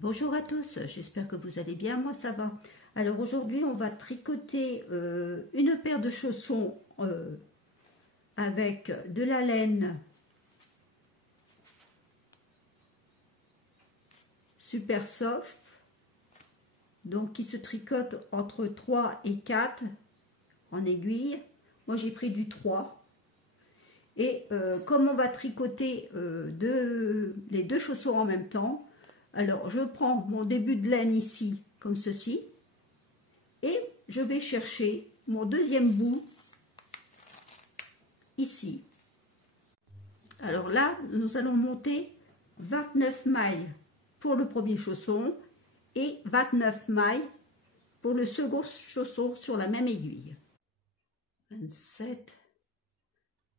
Bonjour à tous, j'espère que vous allez bien, moi ça va. Alors aujourd'hui on va tricoter une paire de chaussons avec de la laine super soft, donc qui se tricote entre 3 et 4 en aiguille. Moi j'ai pris du 3. Et comme on va tricoter les deux chaussons en même temps, alors je prends mon début de laine ici, comme ceci, et je vais chercher mon deuxième bout ici. Alors là, nous allons monter 29 mailles pour le premier chausson et 29 mailles pour le second chausson sur la même aiguille. 27,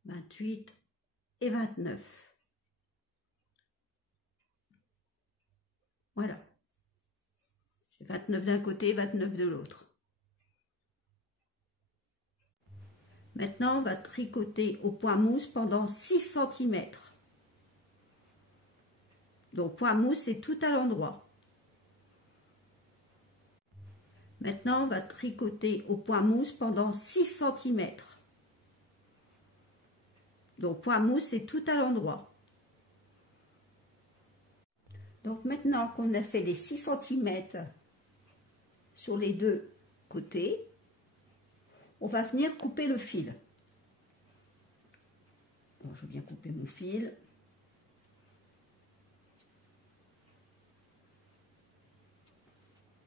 28 et 29. Voilà. J'ai 29 d'un côté, 29 de l'autre. Maintenant, on va tricoter au point mousse pendant 6 cm. Donc, point mousse, c'est tout à l'endroit. Maintenant, on va tricoter au point mousse pendant 6 cm. Donc, point mousse, c'est tout à l'endroit. Donc, maintenant qu'on a fait les 6 cm sur les deux côtés, on va venir couper le fil. Bon, je viens couper mon fil.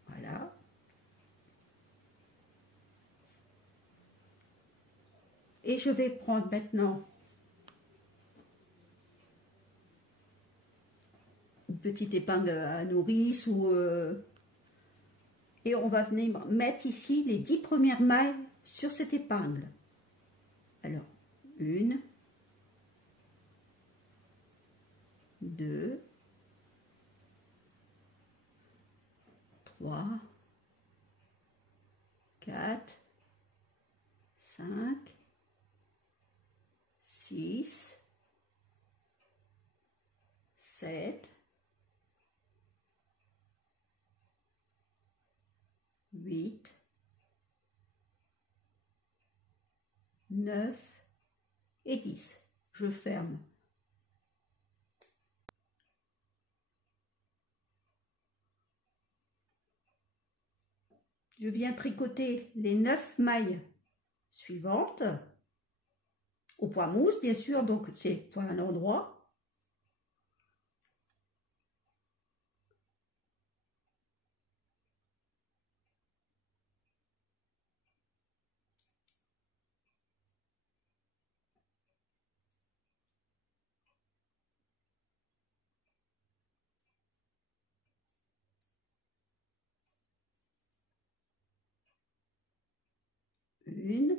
Voilà. Et je vais prendre maintenant une petite épingle à nourrice et on va venir mettre ici les 10 premières mailles sur cette épingle. Alors, 1, 2, 3, 4, 5, 6, 7, 8, 9 et 10. Je ferme. Je viens tricoter les 9 mailles suivantes au point mousse, bien sûr, donc c'est point à l'endroit. Une,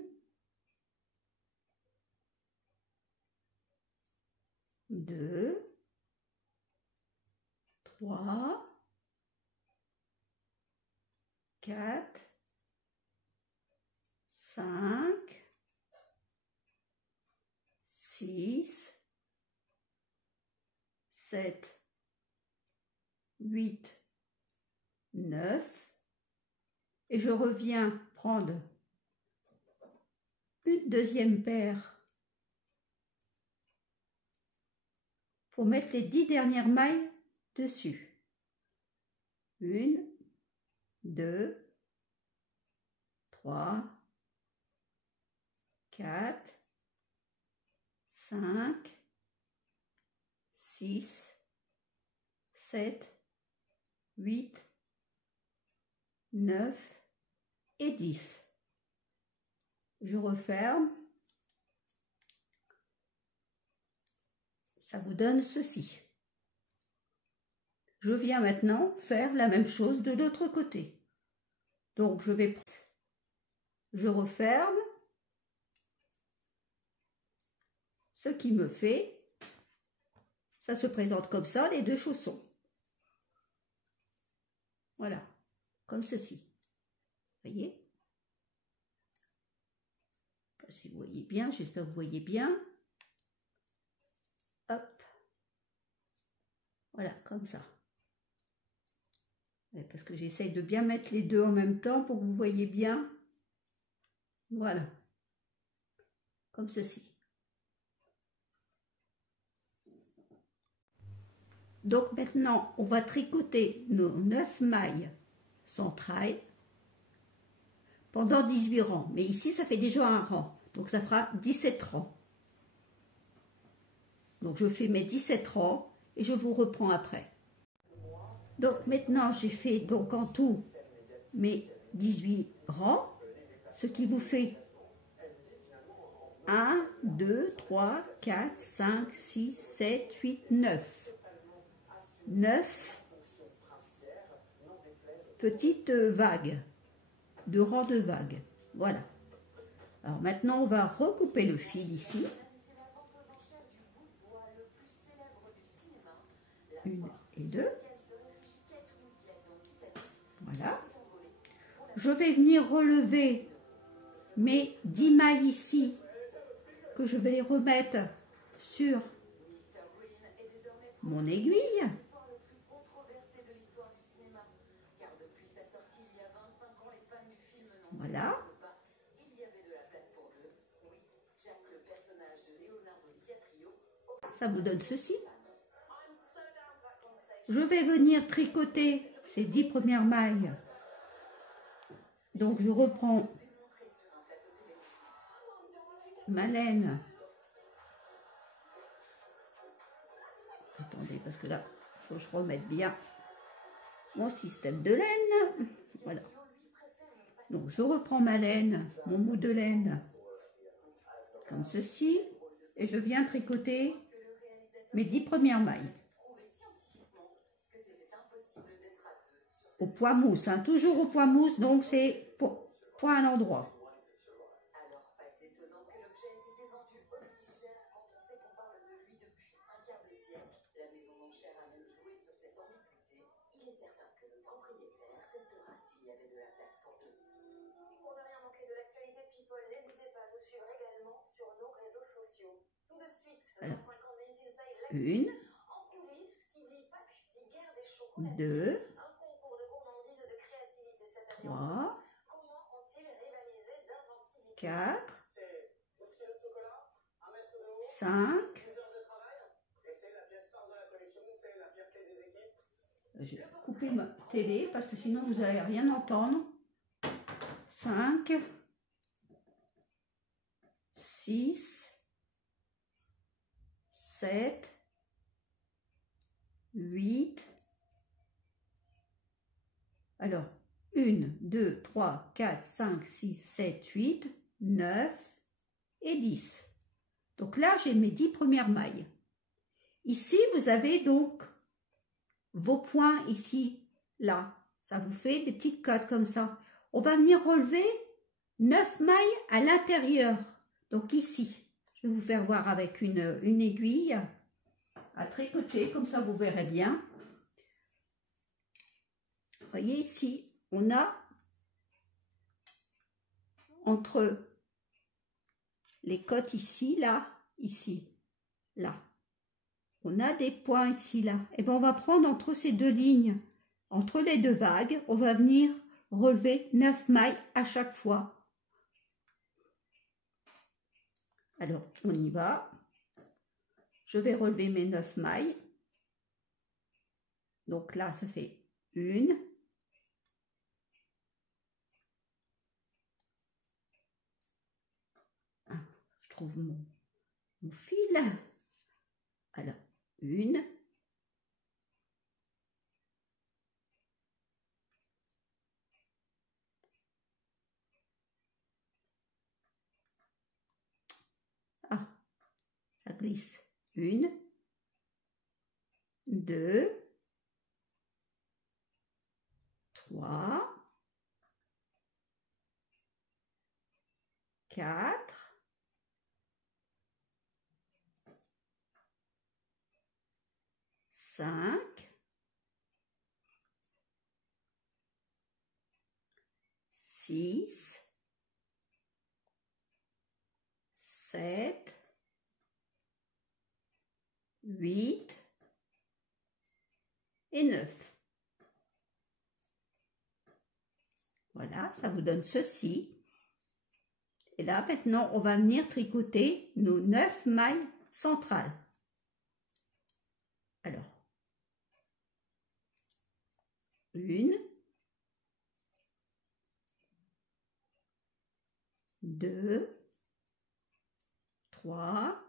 2, 3, 4, 5, 6, 7, 8, 9. Et je reviens prendre une deuxième paire pour mettre les 10 dernières mailles dessus. 1, 2, 3, 4, 5, 6, 7, 8, 9 et 10. Je referme. Ça vous donne ceci. Je viens maintenant faire la même chose de l'autre côté. Donc je referme, ce qui me fait, ça se présente comme ça, les deux chaussons. Voilà, comme ceci. Vous voyez? Si vous voyez bien, j'espère que vous voyez bien. Hop. Voilà, comme ça. Parce que j'essaye de bien mettre les deux en même temps pour que vous voyez bien. Voilà. Comme ceci. Donc maintenant, on va tricoter nos 9 mailles sans traille pendant 18 rangs. Mais ici, ça fait déjà un rang. Donc ça fera 17 rangs. Donc je fais mes 17 rangs et je vous reprends après. Donc maintenant, j'ai fait donc en tout mes 18 rangs, ce qui vous fait 1, 2, 3, 4, 5, 6, 7, 8, 9. 9 petites vagues, de rangs de vagues. Voilà. Alors maintenant, on va recouper le fil ici. Une et deux. Voilà. Je vais venir relever mes 10 mailles ici, que je vais les remettre sur mon aiguille. Voilà. Ça vous donne ceci. Je vais venir tricoter ces 10 premières mailles. Donc je reprends ma laine. Attendez, parce que là, il faut que je remette bien mon système de laine. Voilà. Donc je reprends ma laine, mon bout de laine, comme ceci. Et je viens tricoter mes 10 premières mailles. Au point mousse, hein, toujours au point mousse, donc c'est point à l'endroit. Alors, 1, 2, 3, 4, 5. Je vais couper ma télé parce que sinon vous n'allez rien entendre. 5, 6, 7, 8. Alors, 1, 2, 3, 4, 5, 6, 7, 8, 9 et 10. Donc là, j'ai mes 10 premières mailles. Ici, vous avez donc vos points ici, là. Ça vous fait des petites cotes comme ça. On va venir relever 9 mailles à l'intérieur. Donc ici, je vais vous faire voir avec une aiguille à tricoter, comme ça vous verrez bien. Vous voyez ici, on a entre les côtes ici, là, ici, là. On a des points ici, là. Et bien on va prendre entre ces deux lignes, entre les deux vagues, on va venir relever 9 mailles à chaque fois. Alors, on y va. Je vais relever mes 9 mailles. Donc là, ça fait 1. Je trouve mon fil. Alors, 1. Ah, ça glisse. 1, 2, 3, 4, 5, 6, 7, 8 et 9. Voilà, ça vous donne ceci. Et là, maintenant, on va venir tricoter nos 9 mailles centrales. Alors, 1, 2, 3,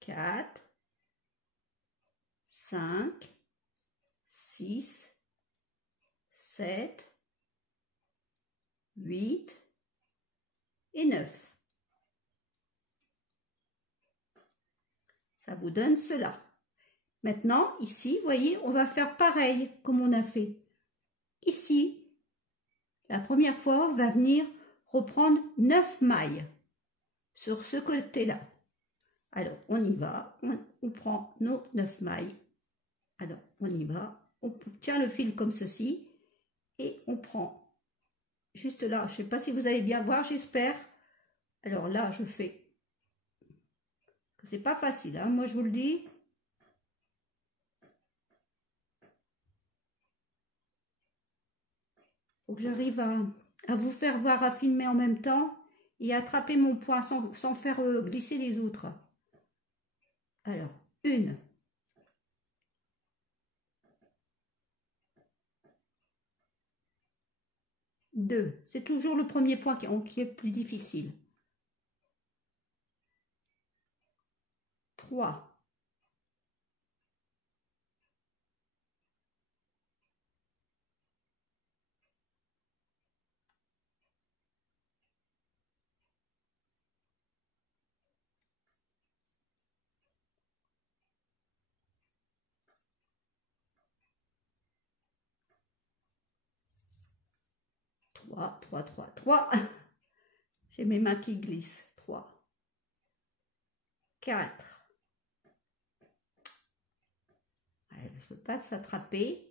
4, 5, 6, 7, 8 et 9. Ça vous donne cela. Maintenant, ici, vous voyez, on va faire pareil comme on a fait. Ici, la première fois, on va venir reprendre 9 mailles sur ce côté-là. Alors, on y va, on prend nos 9 mailles. Alors, on y va, on tient le fil comme ceci et on prend juste là. Je ne sais pas si vous allez bien voir, j'espère. Alors là, je fais. C'est pas facile, hein, moi je vous le dis. Faut que j'arrive à vous faire voir, à filmer en même temps et attraper mon point sans faire glisser les autres. Alors, 1, 2, c'est toujours le premier point qui est plus difficile. 3, 3, 3, 3, 3. J'ai mes mains qui glissent. 3, 4. Je ne veux pas s'attraper.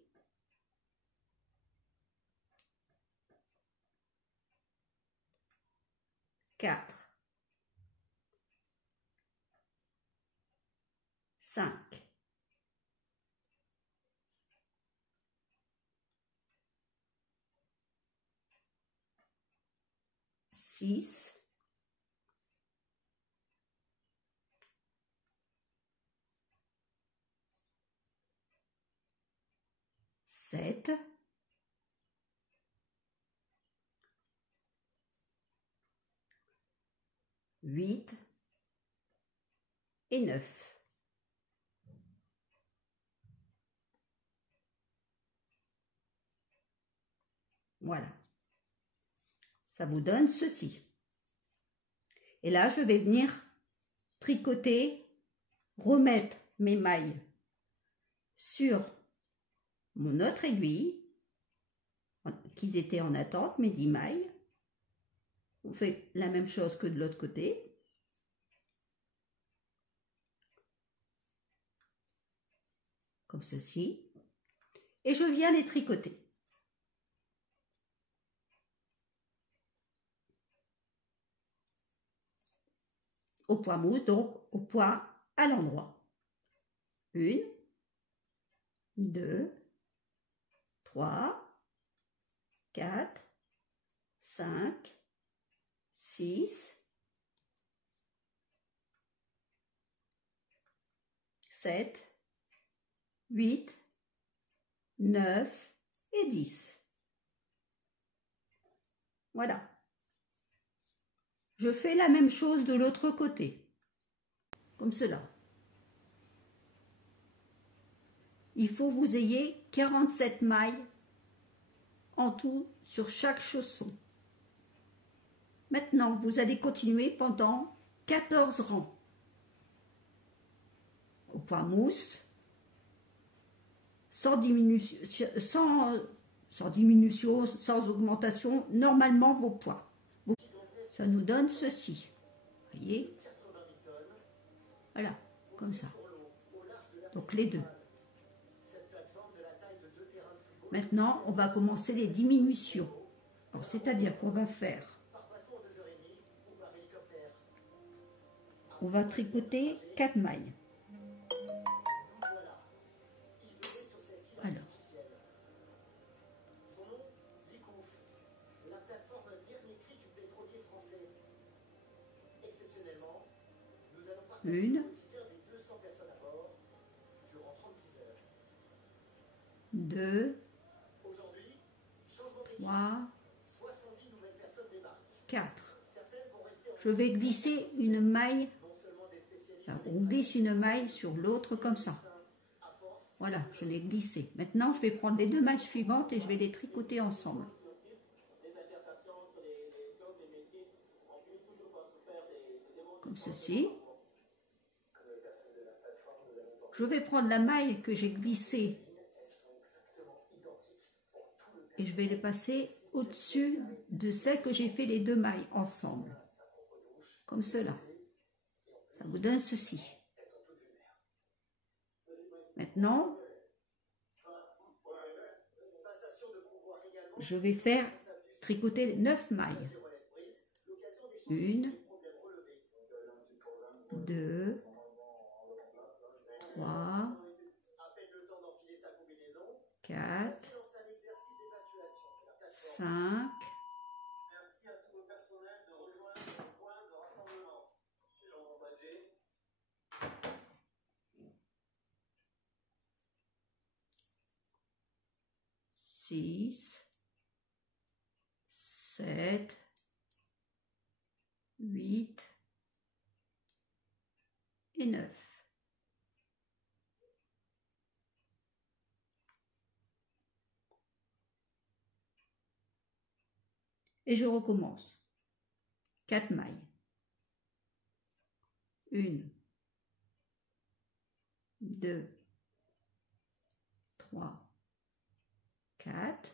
4, 5, 6, 7, 8 et 9. Voilà. Ça vous donne ceci. Et là, je vais venir tricoter, remettre mes mailles sur mon autre aiguille, qu'ils étaient en attente, mes 10 mailles. On fait la même chose que de l'autre côté. Comme ceci. Et je viens les tricoter. Au point mousse, donc au point à l'endroit. 1, 2, 3, 4, 5, 6, 7, 8, 9 et 10. Voilà. Je fais la même chose de l'autre côté, comme cela. Il faut que vous ayez 47 mailles en tout sur chaque chausson. Maintenant, vous allez continuer pendant 14 rangs. Au point mousse, sans diminution, sans augmentation, normalement vos poids. Ça nous donne ceci. Vous voyez? Voilà, comme ça. Donc les deux. Maintenant, on va commencer les diminutions. C'est-à-dire qu'on va faire... On va tricoter 4 mailles. Alors. Une, deux, trois, quatre. Je vais glisser une maille, on glisse une maille sur l'autre comme ça. Voilà, je l'ai glissé. Maintenant, je vais prendre les deux mailles suivantes et je vais les tricoter ensemble. Comme ceci. Je vais prendre la maille que j'ai glissée et je vais les passer au-dessus de celle que j'ai fait les deux mailles ensemble. Comme cela. Ça vous donne ceci. Maintenant, je vais faire tricoter 9 mailles. 1, 2, 3, 4, 5, 6, 7, 8 et 9. Et je recommence. 4 mailles. 1, 2, 3, 4.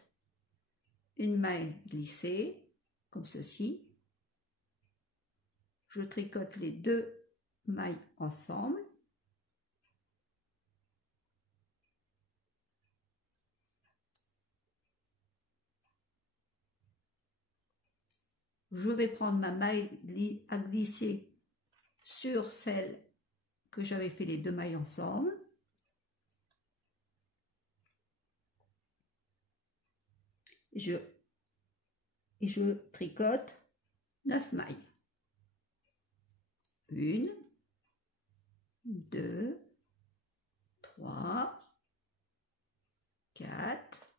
Une maille glissée, comme ceci. Je tricote les deux mailles ensemble. Je vais prendre ma maille à glisser sur celle que j'avais fait les deux mailles ensemble. Et je tricote 9 mailles. 1, 2, 3, 4,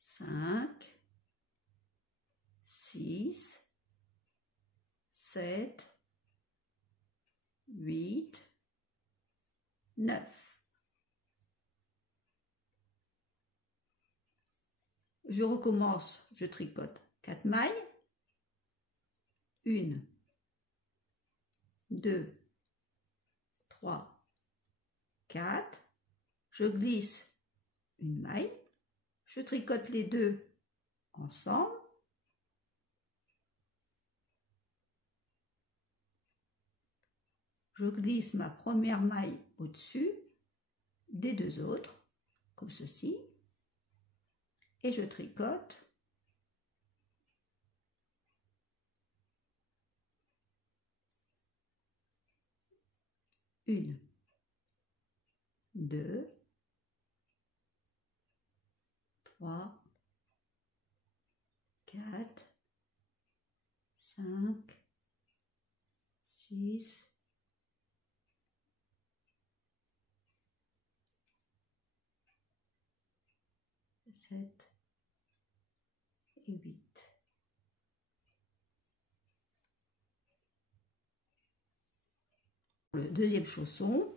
5, 6, 7, 8, 9. Je recommence, je tricote 4 mailles. 1, 2, 3, 4. Je glisse une maille. Je tricote les deux ensemble. Je glisse ma première maille au-dessus des deux autres, comme ceci, et je tricote une, 2, 3, 4, 5, 6, 7 et 8. Le deuxième chausson.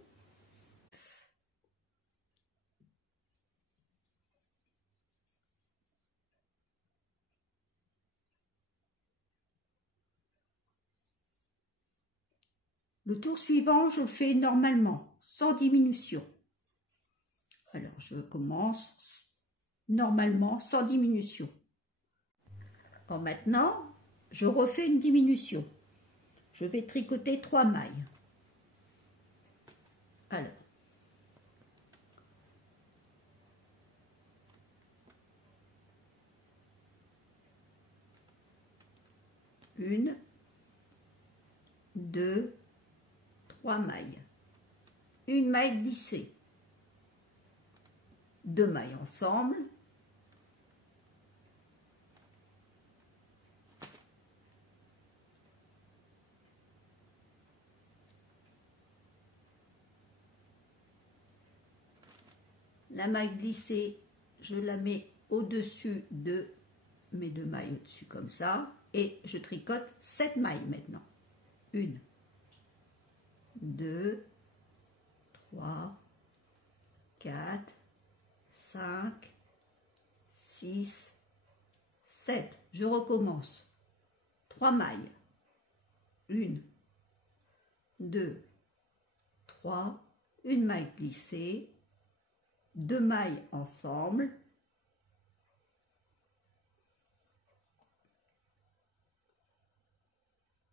Le tour suivant, je le fais normalement, sans diminution. Alors, je commence normalement, sans diminution. Bon, maintenant, je refais une diminution. Je vais tricoter 3 mailles. Alors, une, 2, 3 mailles. Une maille glissée. 2 mailles ensemble. La maille glissée, je la mets au-dessus de mes 2 mailles au-dessus comme ça. Et je tricote 7 mailles maintenant. 1, 2, 3, 4, 5, 6, 7. Je recommence. 3 mailles. 1, 2, 3. Une maille glissée. 2 mailles ensemble.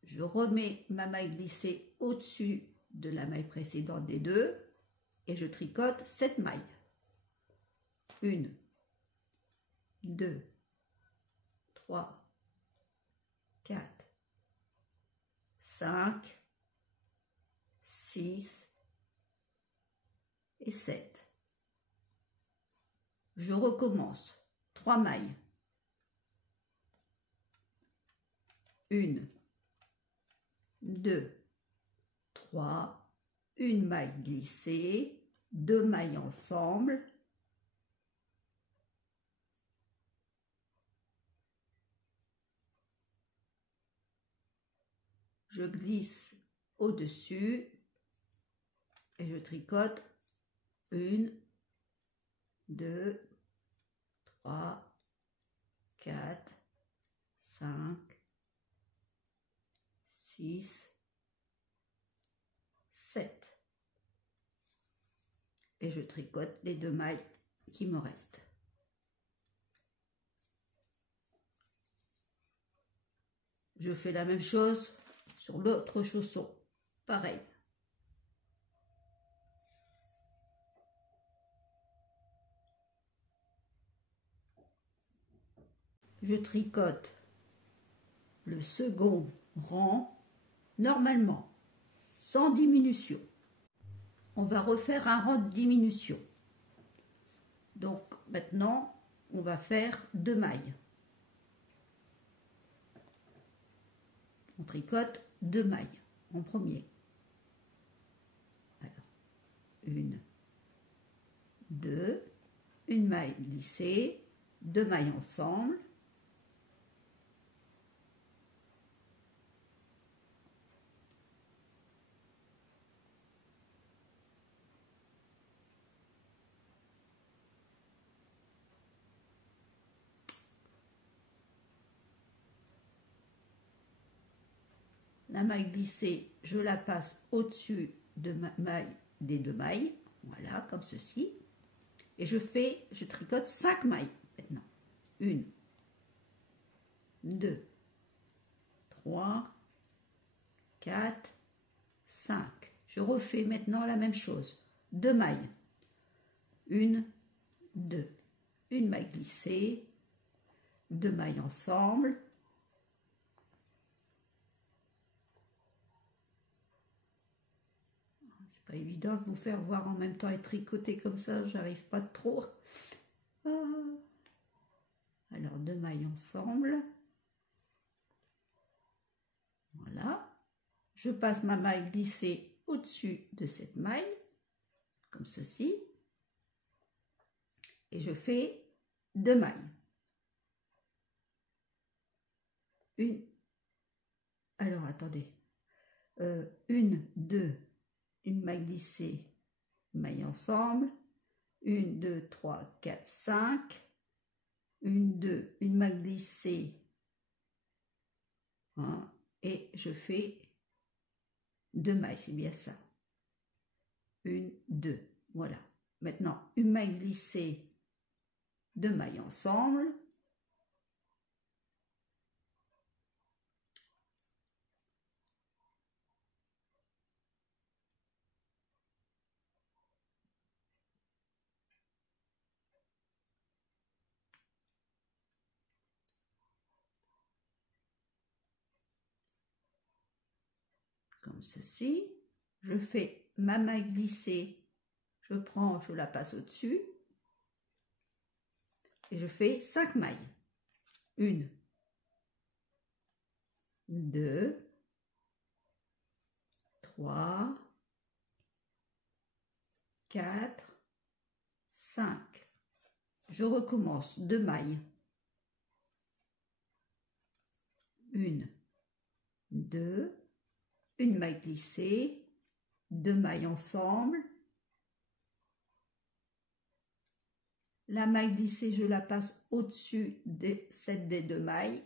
Je remets ma maille glissée au-dessus de la maille précédente des deux et je tricote 7 mailles. 1, 2, 3, 4, 5, 6 et 7. Je recommence. 3 mailles. 1, 2, 3, une maille glissée, 2 mailles ensemble, je glisse au-dessus et je tricote 1, 2, 3, 4, 5, 6, 7. Et je tricote les 2 mailles qui me restent. Je fais la même chose sur l'autre chausson. Pareil. Je tricote le second rang normalement, sans diminution. On va refaire un rang de diminution. Donc maintenant, on va faire 2 mailles. On tricote 2 mailles en premier. Alors, 1, 2, une maille glissée, 2 mailles ensemble. La maille glissée, je la passe au-dessus de ma maille, des 2 mailles, voilà, comme ceci. Et je tricote 5 mailles maintenant. 1, 2, 3, 4, 5. Je refais maintenant la même chose. 2 mailles. 1, 2. Une maille glissée, 2 mailles ensemble. C'est pas évident de vous faire voir en même temps et tricoter comme ça, j'arrive pas trop. Alors 2 mailles ensemble. Voilà. Je passe ma maille glissée au-dessus de cette maille, comme ceci. Et je fais 2 mailles. Alors attendez. 1, 2, une maille glissée, une maille ensemble. 1, 2, 3, 4, 5. 1, 2, une maille glissée. Hein, et je fais 2 mailles, c'est bien ça. 1, 2, voilà. Maintenant, une maille glissée, 2 mailles ensemble. Comme ceci. Je fais ma maille glissée, je prends, je la passe au-dessus et je fais 5 mailles. 1, 2, 3, 4, 5. je recommence 2 mailles, 1, 2, une maille glissée, 2 mailles ensemble, la maille glissée je la passe au-dessus des 7 des 2 mailles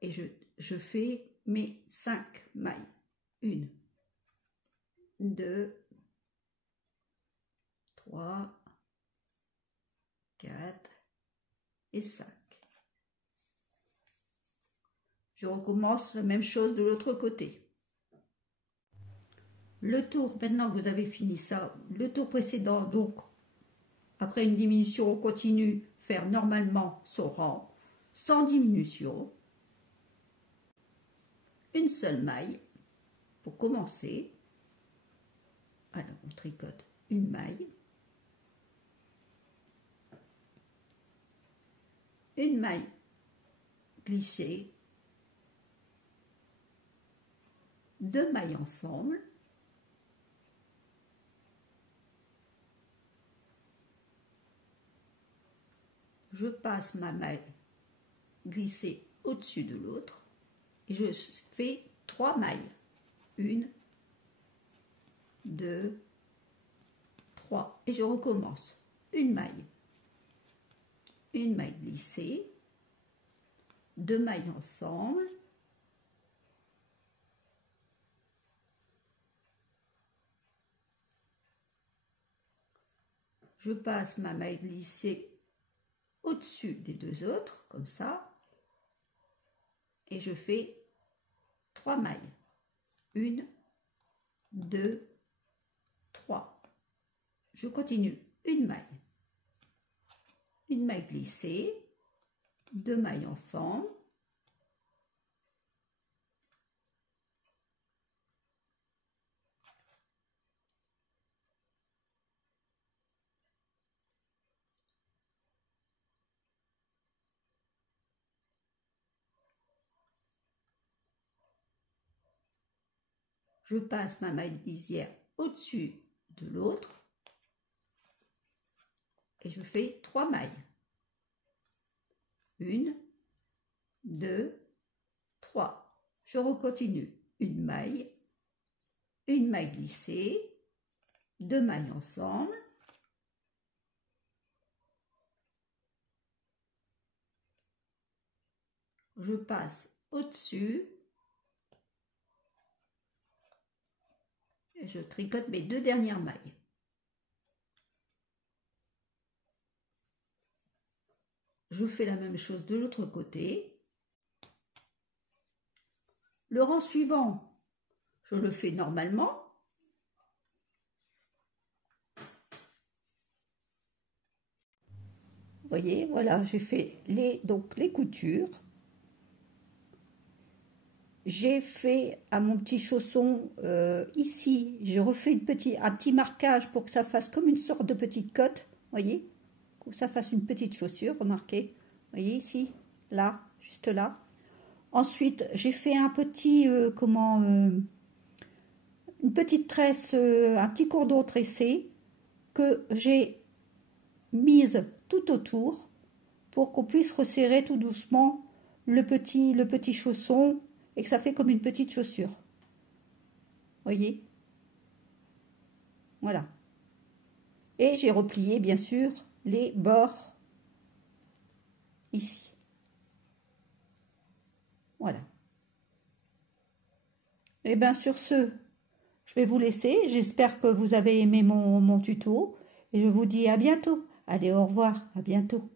et je fais mes 5 mailles, 1, 2, 3, 4 et 5. Je recommence la même chose de l'autre côté. Le tour, maintenant que vous avez fini ça, le tour précédent, donc après une diminution, on continue faire normalement son rang, sans diminution, une seule maille pour commencer. Alors on tricote une maille, une maille glissée, 2 mailles ensemble, je passe ma maille glissée au-dessus de l'autre et je fais 3 mailles, 1, 2, 3 et je recommence une maille glissée, 2 mailles ensemble, je passe ma maille glissée au-dessus des 2 autres, comme ça, et je fais 3 mailles, 1, 2, 3. Je continue une maille glissée, 2 mailles ensemble, je passe ma maille glissière au-dessus de l'autre et je fais 3 mailles, 1, 2, 3. Je recontinue une maille glissée, 2 mailles ensemble, je passe au-dessus et je tricote mes 2 dernières mailles. Je fais la même chose de l'autre côté. Le rang suivant, je le fais normalement. Vous voyez, voilà, j'ai fait les coutures. J'ai fait à mon petit chausson ici, je refais un petit marquage pour que ça fasse comme une sorte de petite cotte, voyez, que ça fasse une petite chaussure, remarquez, voyez ici, là, juste là. Ensuite, j'ai fait un petit, une petite tresse, un petit cordon tressé que j'ai mise tout autour pour qu'on puisse resserrer tout doucement le petit chausson et que ça fait comme une petite chaussure. Voyez? Voilà. Et j'ai replié bien sûr les bords ici. Voilà. Et bien sur ce, je vais vous laisser. J'espère que vous avez aimé mon tuto et je vous dis à bientôt. Allez, au revoir, à bientôt.